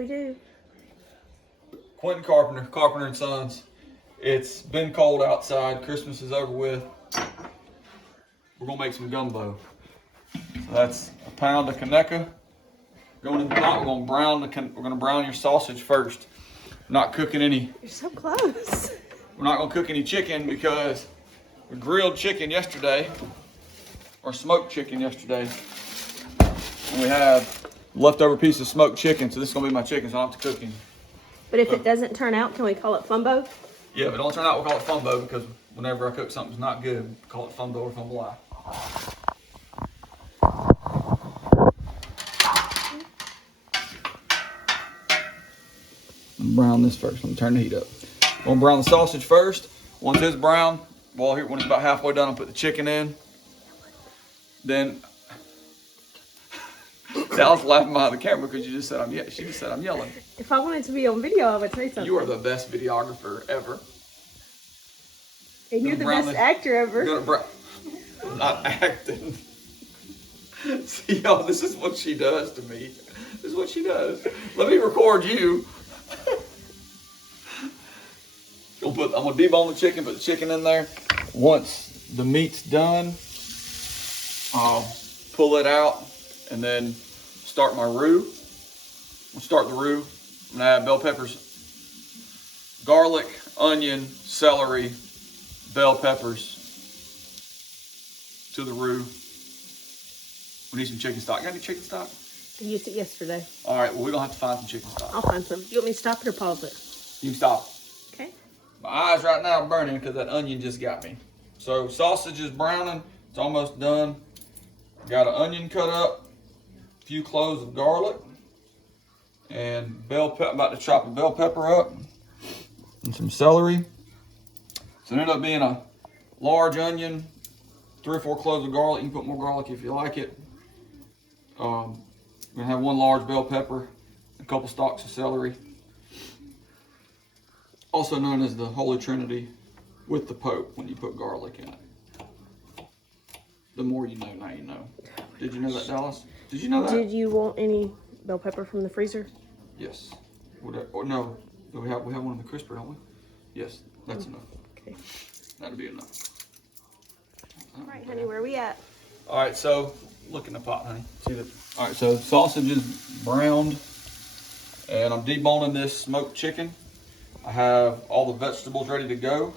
we do. Quentin Carpenter, Carpenter and Sons. It's been cold outside. Christmas is over with. We're gonna make some gumbo. So that's a pound of Kaneka. Going in the pot. We're gonna brown your sausage first. We're not cooking any. You're so close. We're not gonna cook any chicken because we grilled chicken yesterday, or smoked chicken yesterday, and we have leftover piece of smoked chicken. So this is gonna be my chicken, so I don't have to cook any. But if it doesn't turn out, can we call it fumbo? Yeah, if it don't turn out, we'll call it fumbo, because whenever I cook something's not good, we call it fumbo or fumbly. Brown this first. Let me turn the heat up. I'm gonna brown the sausage first. Once it's brown, well, here when it's about halfway done, I'll put the chicken in. Then Dallas laughing behind the camera because you just said she just said I'm yelling. If I wanted to be on video, I would say something. You are the best videographer ever. And you're the best actor ever. I'm not acting. See, y'all, this is what she does to me. This is what she does. Let me record you. I'm gonna debone the chicken, put the chicken in there. Once the meat's done, I'll pull it out and then start my roux. I'll start the roux. I'm gonna add bell peppers, garlic, onion, celery, bell peppers to the roux. We need some chicken stock. You got any chicken stock? I used it yesterday. All right, well, we're gonna have to find some chicken stock. I'll find some. Do you want me to stop it or pause it? You can stop. Okay. My eyes right now are burning because that onion just got me. So sausage is browning. It's almost done. Got an onion cut up, a few cloves of garlic, and bell pepper. I'm about to chop a bell pepper up and some celery. So it ended up being a large onion, 3 or 4 cloves of garlic. You can put more garlic if you like it. I'm gonna have 1 large bell pepper, a couple stalks of celery. Also known as the Holy Trinity with the Pope when you put garlic in it. The more you know, now you know. Did you know that, Dallas? Did you know that? Did you want any bell pepper from the freezer? Yes. Or no, we have one in the crisper, don't we? Yes, that's enough. Okay. That'll be enough. All right, honey, where are we at? All right, so look in the pot, honey. See that? All right, so sausage is browned, and I'm deboning this smoked chicken. I have all the vegetables ready to go.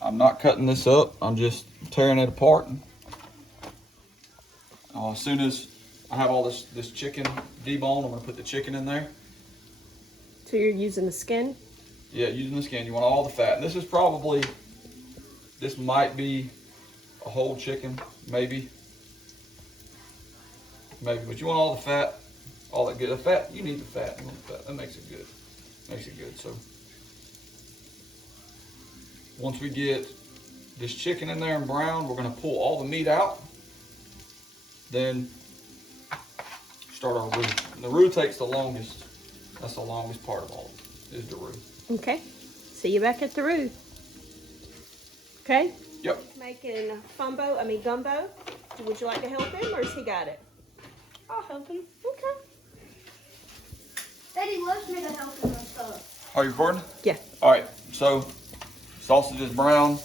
I'm not cutting this up. I'm just tearing it apart. As soon as I have all this chicken deboned, I'm gonna put the chicken in there. So you're using the skin? Yeah, using the skin. You want all the fat. And this might be a whole chicken, maybe, but you want all the fat, all that good. The fat, you need the fat. You want the fat. That makes it good. So once we get this chicken in there and brown, we're gonna pull all the meat out. Then start our roux. And the roux takes the longest. That's the longest part of all of it, is the roux. Okay. See you back at the roux. Okay? Yep. Making gumbo. Would you like to help him, or has he got it? I'll help him. Okay. Daddy loves me to help him and stuff. Are you recording? Yeah. All right, so sausage is brown.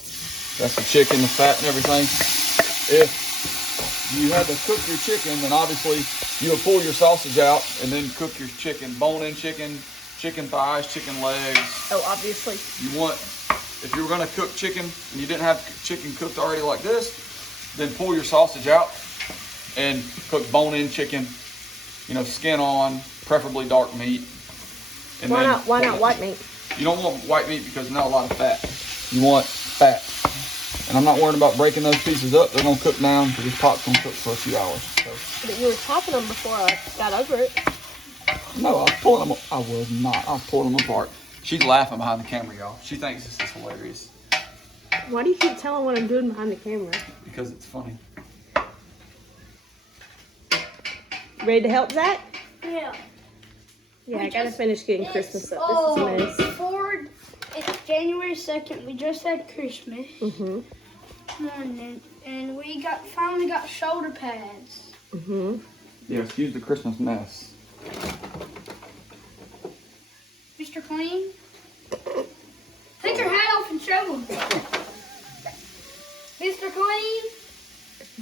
That's the chicken, the fat and everything. If you had to cook your chicken, then obviously you would pull your sausage out and then cook your chicken, bone-in chicken, chicken thighs, chicken legs. Oh, obviously. If you were gonna cook chicken and you didn't have chicken cooked already like this, then pull your sausage out and cook bone-in chicken, skin on, preferably dark meat. And why not white meat? You don't want white meat because there's not a lot of fat. You want fat. And I'm not worried about breaking those pieces up. They're gonna cook down because this pot's gonna cook for a few hours. So. But you were chopping them before I got over it. No, I was pulling them. I was not. I was pulling them apart. She's laughing behind the camera, y'all. She thinks this is hilarious. Why do you keep telling what I'm doing behind the camera? Because it's funny. Ready to help, Zach? Yeah. Yeah, I gotta finish getting Christmas up. This is a mess. It's January 2nd. We just had Christmas Mm-hmm. and we finally got shoulder pads. Mm-hmm. Yeah, excuse the Christmas mess. clean. Take your hat off and show him. Mr. Clean.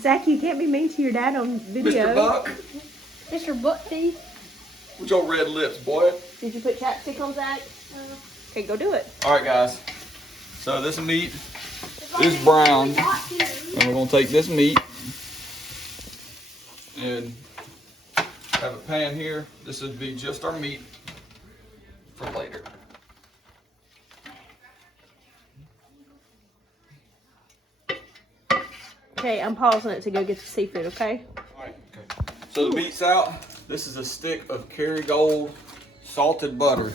Zach, you can't be mean to your dad on video. Mr. Buck, Mr. Butt Teeth. with your red lips, boy. Did you put chapstick on Zach? Okay, go do it. All right, guys. So this meat is brown, and we're gonna take this meat and have a pan here. This would be just our meat for later. Okay, I'm pausing it to go get the seafood, okay? Alright, okay. So the meat's out. This is a stick of Kerrygold salted butter.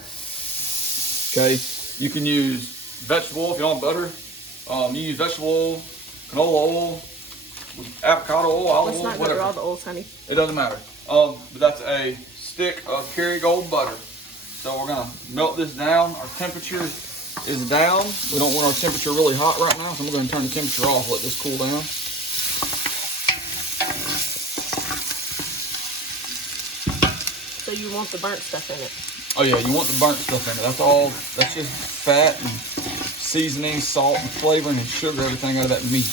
Okay, you can use vegetable oil if you don't have butter. You use vegetable oil, canola oil, avocado oil, olive Let's oil, not go whatever. through all the oils, honey. It doesn't matter. But that's a stick of Kerrygold butter. So we're gonna melt this down. Our temperature is down. We don't want our temperature really hot right now, so I'm going to turn the temperature off, let this cool down. So you want the burnt stuff in it. Oh yeah, you want the burnt stuff in it. That's all, that's just fat and seasoning, salt and flavoring and sugar, everything out of that meat.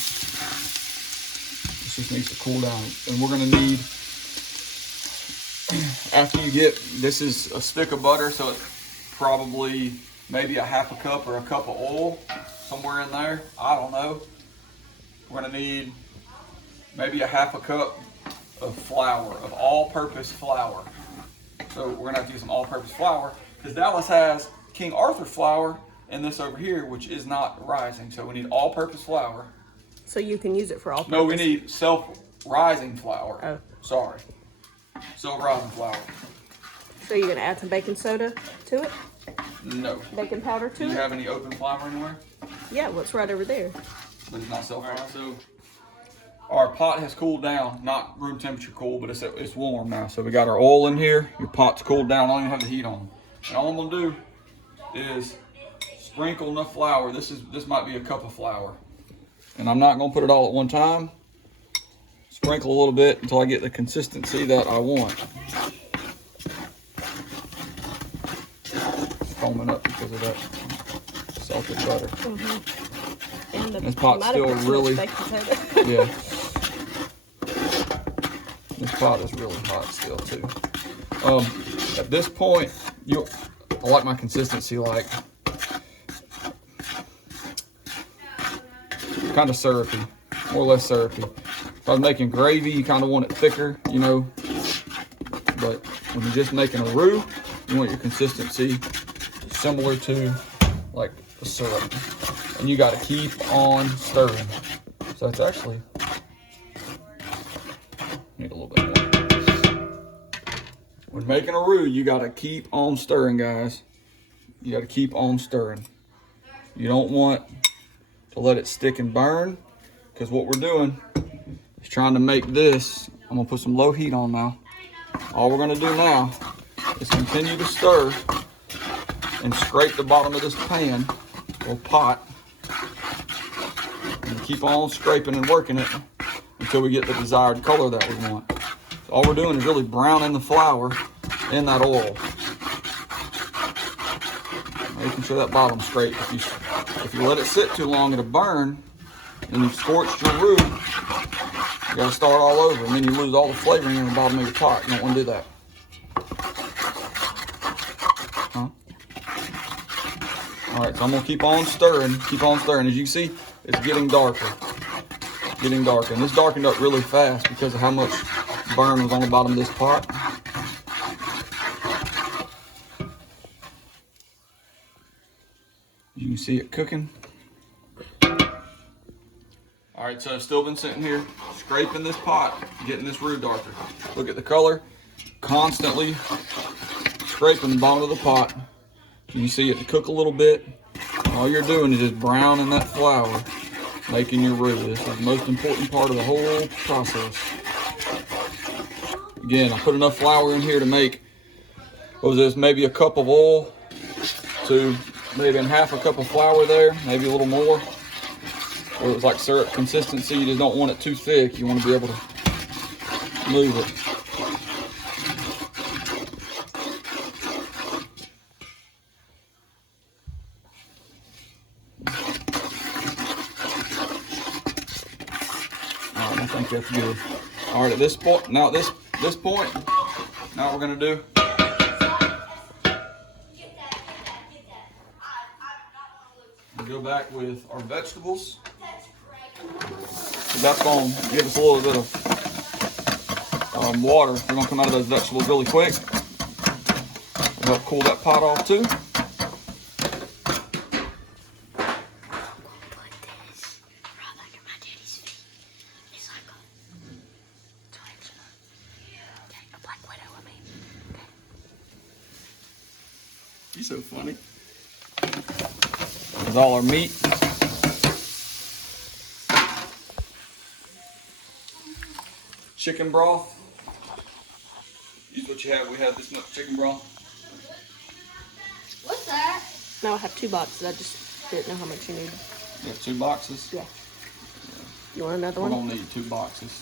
This just needs to cool down. And we're gonna need, after you get, this is a stick of butter, so it's probably maybe a half a cup or a cup of oil, somewhere in there, I don't know. We're gonna need maybe a half a cup of flour, of all-purpose flour. So we're gonna have to use some all-purpose flour, because Dallas has King Arthur flour in this over here, which is not rising. So we need all-purpose flour. So you can use it for all purpose. No, we need self-rising flour. Oh. Sorry. Self-rising flour. So you're gonna add some baking soda to it? No. Baking powder to Do you it? have any open flour anywhere? Yeah, what's right over there? But it's not self-rising. So our pot has cooled down, not room temperature cool, but it's warm now. So we got our oil in here. Your pot's cooled down. I don't even have the heat on. And all I'm gonna do is sprinkle enough flour. This might be a cup of flour, and I'm not gonna put it all at one time. Sprinkle a little bit until I get the consistency that I want. It's foaming up because of that salted butter. Mm-hmm. And This pot's might have still put too really- much baking soda. Yeah. This pot is really hot still too. At this point, I like my consistency like kind of syrupy, more or less syrupy. If I was making gravy, you kind of want it thicker, you know. But when you're just making a roux, you want your consistency similar to like the syrup. And you got to keep on stirring. So it's actually, need a little bit more. When making a roux, you got to keep on stirring, guys. You got to keep on stirring. You don't want to let it stick and burn, because what we're doing is trying to make this. I'm gonna put some low heat on now. All we're gonna do now is continue to stir and scrape the bottom of this pan or pot, and keep on scraping and working it until we get the desired color that we want. So all we're doing is really browning the flour in that oil, making sure that bottom's scraped. If you let it sit too long, it'll burn, and you've scorched your roux. You gotta start all over, and then you lose all the flavoring in the bottom of your pot. You don't want to do that. Huh? All right, so I'm gonna keep on stirring. As you see, it's getting darker. Getting darker, and this darkened up really fast because of how much burn was on the bottom of this pot. You can see it cooking. All right, so I've still been sitting here scraping this pot, getting this roux darker. Look at the color, constantly scraping the bottom of the pot. You see it cook a little bit. All you're doing is just browning that flour, making your roux. This is the most important part of the whole process. Again, I put enough flour in here to make, what was this, maybe a cup of oil to maybe half a cup of flour there, maybe a little more. Or it's like syrup consistency. You just don't want it too thick. You want to be able to move it. think that's good. All right, at this point, now at this point, now what we're gonna do. We'll go back with our vegetables. So that's gonna give us a little bit of water. They're gonna come out of those vegetables really quick. We'll help cool that pot off too. You're so funny. There's all our meat. Chicken broth. Use what you have. We have this much chicken broth. What's that? No, I have 2 boxes. I just didn't know how much you needed. You have 2 boxes? Yeah. You want another We're one? gonna need 2 boxes.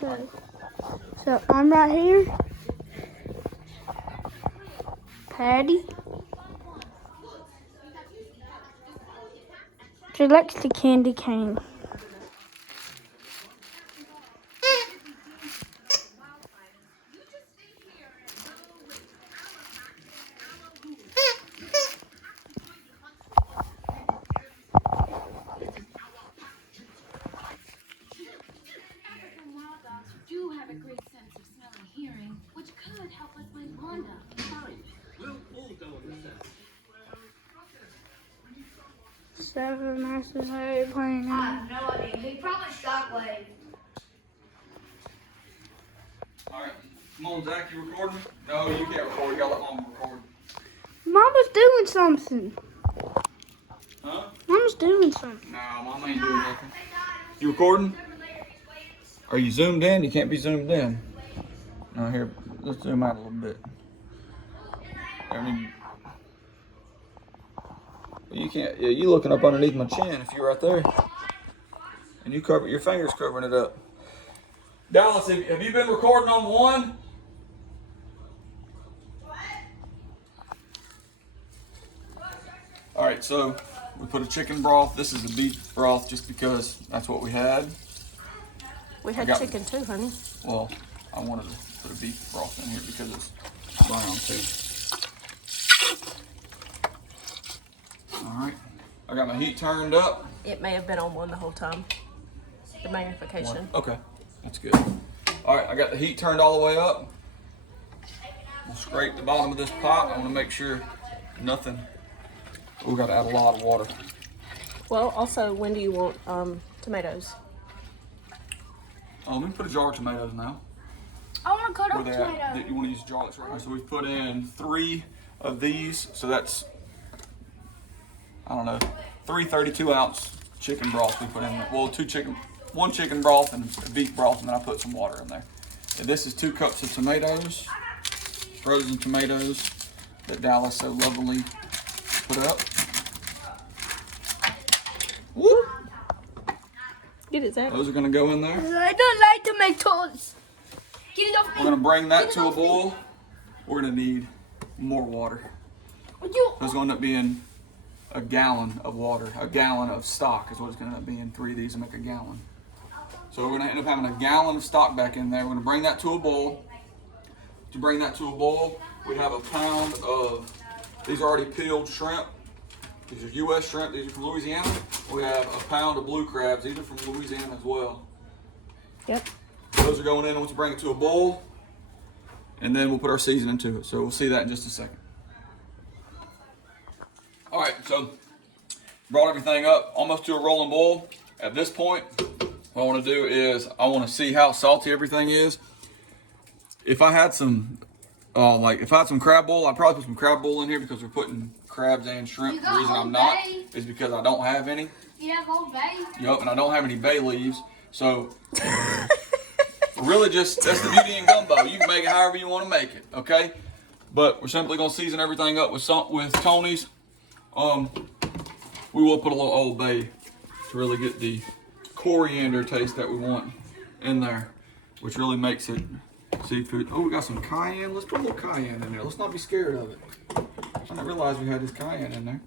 Okay. So I'm right here. Patty. She likes the candy cane. Do have a great sense of smell and hearing, which could help us find Wanda. Fine. We'll all go on the set. Seven Masters are playing I now. have no idea. He probably shockwave. Alright. Come on, Zach, you recording? No, you can't record. You gotta let Mama record. Mama's doing something. Huh? Mama's doing something. No, Mama ain't doing nothing. You recording? Are you zoomed in? You can't be zoomed in. No, here, let's zoom out a little bit. I mean, you can't, yeah, you looking up underneath my chin if you're right there. And you cover, your fingers covering it up. Dallas, have you been recording on 1? All right, so we put a chicken broth. This is a beef broth just because that's what we had. We had got- chicken too, honey. Well, I wanted to put a beef broth in here because it's brown too. All right, I got my heat turned up. It may have been on 1 the whole time. The magnification. Okay, that's good. All right, I got the heat turned all the way up. We'll scrape the bottom of this pot. I want to make sure nothing. We got to add a lot of water. Well, also, when do you want tomatoes? Let me put a jar of tomatoes now. I want to cut Where up they tomatoes. at? You want to use a jar that's right here. So we've put in 3 of these. So that's, I don't know, 3 32-ounce chicken broths we put in there. Well, 1 chicken broth and a beef broth, and then I put some water in there. And this is 2 cups of tomatoes, frozen tomatoes that Dallas so lovingly put up. Whoop. Get it, Zach. Those are gonna go in there. I don't like tomatoes. Get it off We're gonna bring that to a boil. We're gonna need more water. You. It's gonna end up being a gallon of water. A gallon of stock is what it's gonna end up being. 3 of these will make a gallon. So we're gonna end up having a gallon of stock back in there. We're gonna bring that to a boil. To bring that to a boil, we have a pound of, these are already peeled shrimp. These are U.S. shrimp, these are from Louisiana. We have a pound of blue crabs, these are from Louisiana as well. Yep. Those are going in once we bring it to a boil, and then we'll put our seasoning to it. So we'll see that in just a second. All right, so brought everything up almost to a rolling boil. At this point, what I want to do is I want to see how salty everything is. If I had some, if I had some crab boil, I'd probably put some crab boil in here because we're putting crabs and shrimp. The reason I'm not is because I don't have any. You have Old Bay. Yep, and I don't have any bay leaves. So really just, that's the beauty in gumbo. You can make it however you want to make it, okay? But we're simply gonna season everything up with Tony's. We will put a little Old Bay to really get the coriander taste that we want in there, which really makes it seafood. Oh, we got some cayenne. Let's put a little cayenne in there. Let's not be scared of it. I didn't realize we had this cayenne in there.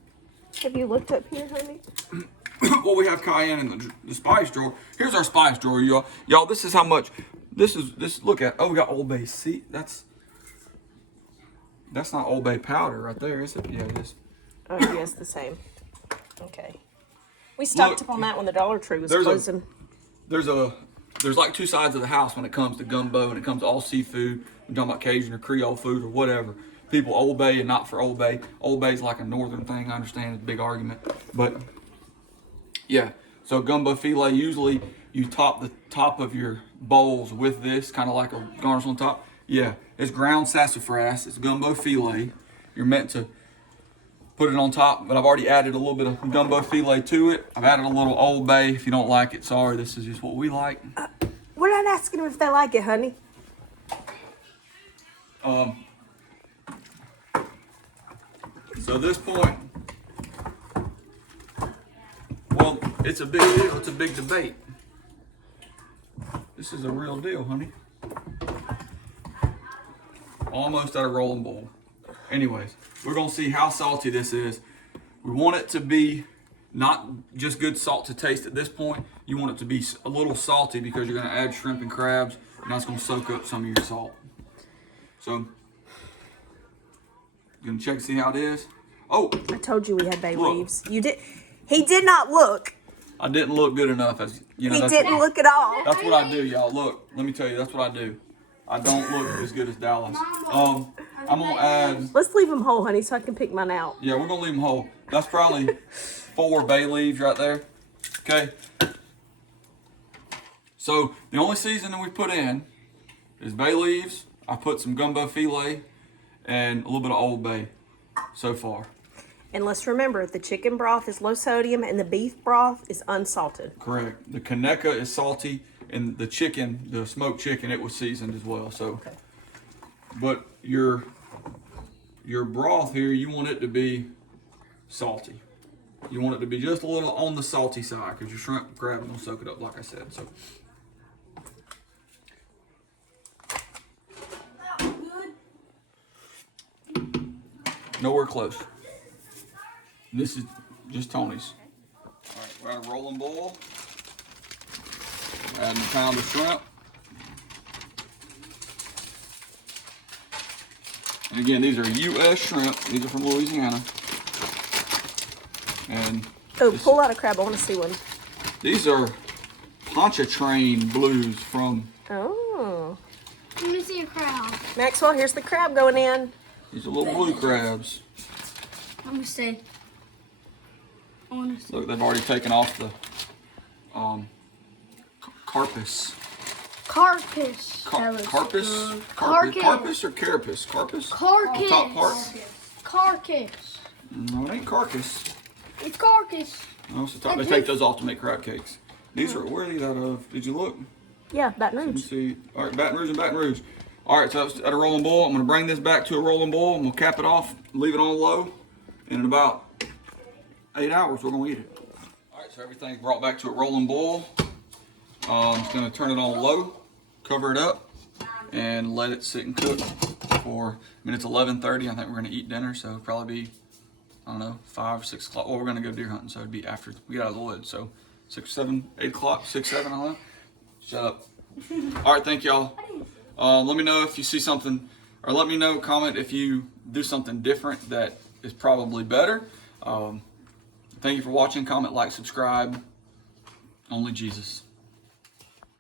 Have you looked up here, honey? Well, we have cayenne in the spice drawer. Here's our spice drawer, y'all. Y'all, this is how much. This. Look at. Oh, we got Old Bay. See, that's not Old Bay powder right there, is it? Yeah, it is. Oh, yes, the same. Okay. We stocked up on that when the Dollar Tree was closing. There's like two sides of the house when it comes to gumbo and it comes to all seafood. We're talking about Cajun or Creole food or whatever. People Old Bay and not for Old Bay. Old Bay's like a northern thing. I understand it's a big argument, but yeah. So gumbo filet, usually you top the top of your bowls with this, kind of like a garnish on top. Yeah, it's ground sassafras. It's gumbo filet. You're meant to put it on top, but I've already added a little bit of gumbo filet to it. I've added a little Old Bay. If you don't like it, sorry. This is just what we like. We're not asking them if they like it, honey. So at this point, well, it's a big deal. It's a big debate. This is a real deal, honey. Almost at a rolling bowl. Anyways, we're gonna see how salty this is. We want it to be not just good salt to taste at this point. You want it to be a little salty because you're gonna add shrimp and crabs, and that's gonna soak up some of your salt. So, gonna check to see how it is. Oh, I told you we had bay Look. leaves. You did. He did not look. I didn't look good enough, as you know. He That's, didn't look at all. that's what I do, y'all. Look, let me tell you, that's what I do. I don't look as good as Dallas. I'm gonna add. Let's leave him whole, honey, so I can pick mine out. Yeah, we're gonna leave them whole. That's probably 4 bay leaves right there. Okay. So the only seasoning we put in is bay leaves. I put some gumbo filet and a little bit of Old Bay so far. And let's remember, the chicken broth is low sodium and the beef broth is unsalted. Correct. The Kaneka is salty, and the chicken, the smoked chicken, it was seasoned as well. So, but your broth here, you want it to be salty. You want it to be just a little on the salty side because your shrimp and crab will soak it up, like I said. So, nowhere close. This is just Tony's. All right, we're at a rolling boil. Adding a pound of shrimp. And again, these are U.S. shrimp. These are from Louisiana. And Oh, pull out a crab. I want to see one. these are Pontchartrain blues from. Oh. Let me see a crowd. Maxwell, here's the crab going in. These are little blue crabs. Let me see. I want to see. Look, they've already taken off the carpus. Carcass. Carpus? Carcass. Carpus or carapace? Carpus? Carcass. Top part? Carcass. No, it ain't carcass. It's carcass. No, it's the top. They take those off to make crab cakes. These are, where are these out of? Did you look? Yeah, Baton Let me Rouge. see. All right, Baton Rouge and Baton Rouge. All right, so that's at a rolling boil. I'm going to bring this back to a rolling boil. I'm going to cap it off, leave it on low, and in about 8 hours, we're going to eat it. All right, so everything's brought back to a rolling boil. I'm just going to turn it on low, cover it up, and let it sit and cook for, I mean, it's 11:30. I think we're going to eat dinner, so it'll probably be, I don't know, 5 or 6 o'clock. Well, we're going to go deer hunting, so it'd be after we get out of the woods. So 6, 7, 8 o'clock, 6, 7, I don't know. Shut up. All right, thank y'all. Let me know if you see something, or let me know, comment if you do something different that is probably better. Thank you for watching. Comment, like, subscribe. Only Jesus.